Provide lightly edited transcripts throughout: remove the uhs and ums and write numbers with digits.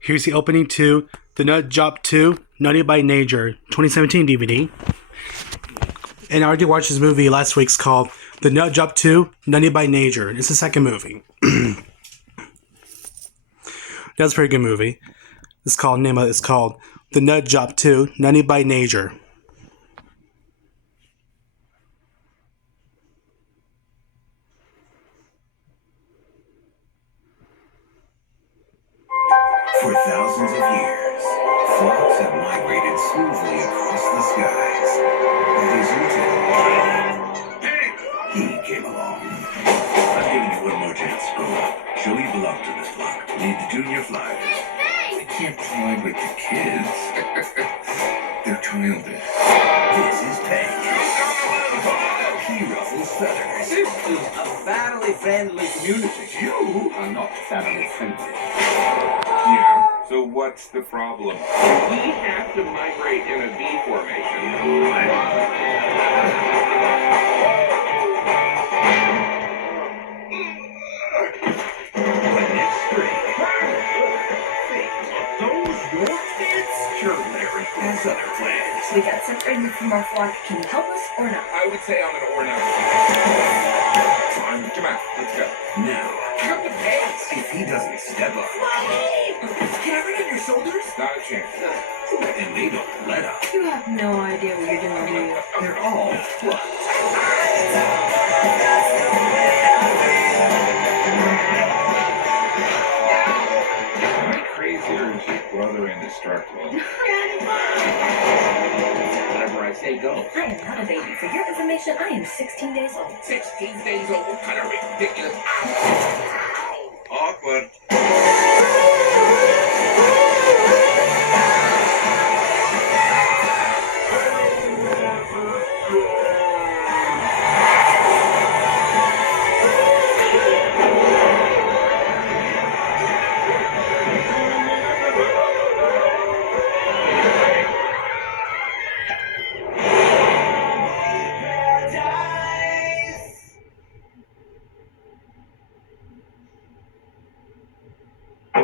Here's the opening to The Nut Job 2, Nutty by Nature, 2017 DVD. And I already watched this movie last week. It's called The Nut Job 2, Nutty by Nature. It's the second movie. That's a pretty good movie. It's called The Nut Job 2, Nutty by Nature. For thousands of years, flocks have migrated smoothly across the skies. That is until he came along. I'm giving you one more chance to grow up. Show you belong to this flock. Lead the junior flyers. They can't fly with the kids. They're childish. This is Peg. He ruffles feathers. This is a family-friendly community. You are not family-friendly. Yeah, so what's the problem? We have to migrate in a V formation. But next spring, Those your kids? sure Larry has other plans. We got separated from our flock. Can you help us or not? I would say I'm an or now. Come on, let's go. Now, Pick up the pace. if he doesn't step up, Can I read on your shoulders? Not a chance. and they don't let up, You have no idea what you're doing, do you? they're all plucked. Am I crazy or is your brother indestructible? Whatever I say goes. I am not a baby. For your information, I am 16 days old. 16 days old, what kind of ridiculous. Awkward.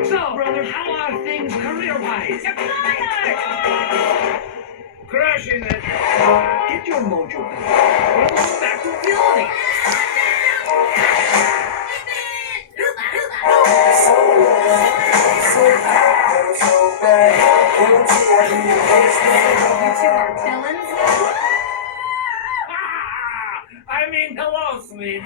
So, brother, how are things career-wise? Crushing it. Get your mojo back. We're going back to filming. You two are villains. I mean, hello, sweetie.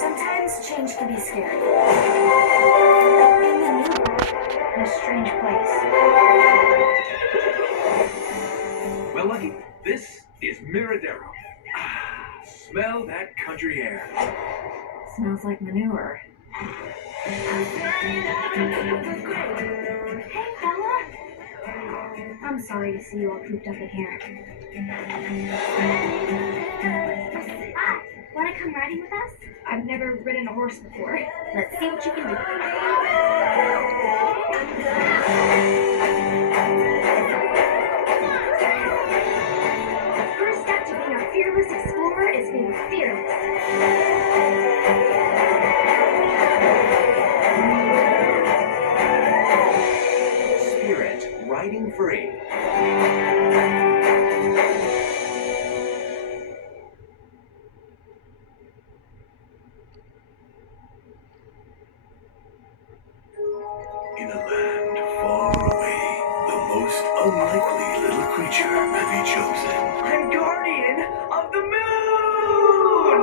Sometimes change can be scary. Like being a newborn in a strange place. Well, Lucky, this is Miradero. Smell that country air. Smells like manure. Hey, fella. I'm sorry to see you all cooped up in here. Ah, wanna come riding with us? I've never ridden a horse before. Let's see what you can do. First step to being a fearless explorer is being fearless. Spirit riding free. In a land far away, the most unlikely little creature may be chosen. I'm guardian of the moon!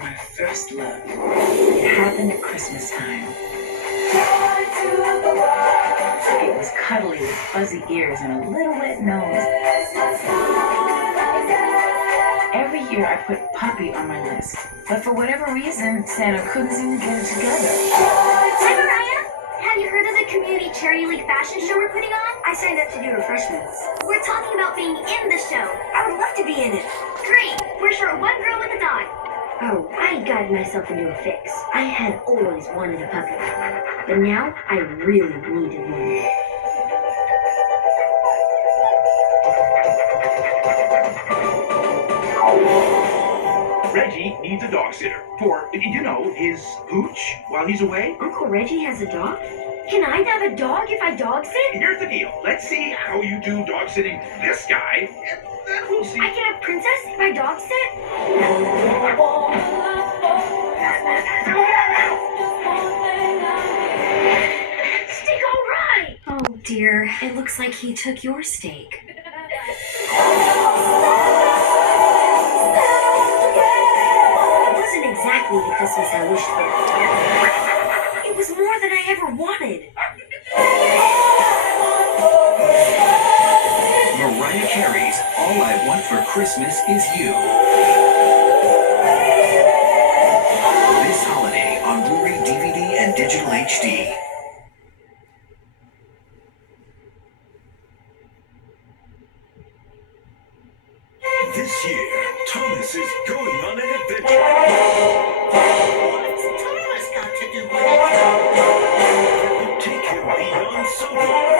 my first love. It happened at Christmas time. It was cuddly with fuzzy ears and a little wet nose. Every year I put puppy on my list, but for whatever reason, Santa couldn't seem to get it together. Hi, Mariah. Have you heard of the Community Charity League fashion show we're putting on? I signed up to do refreshments. We're talking about being in the show. I would love to be in it. Great. We're short one girl with a dog. Oh, I got myself into a fix. I had always wanted a puppy, but now I really needed one. Reggie needs a dog sitter for, his pooch while he's away. Uncle Reggie has a dog? Can I have a dog if I dog sit? Here's the deal. Let's see how you do dog sitting this guy, and then we'll see. I can have Princess if I dog sit? Steak all right! Oh dear, it looks like he took your steak. It wasn't exactly the Christmas I wished for. It was more than I ever wanted. Mariah Carey's All I Want for Christmas Is You. This holiday on Blu-ray, DVD, and digital HD. This year, Thomas is going on an adventure. What's Thomas got to do with it? Take him beyond Soho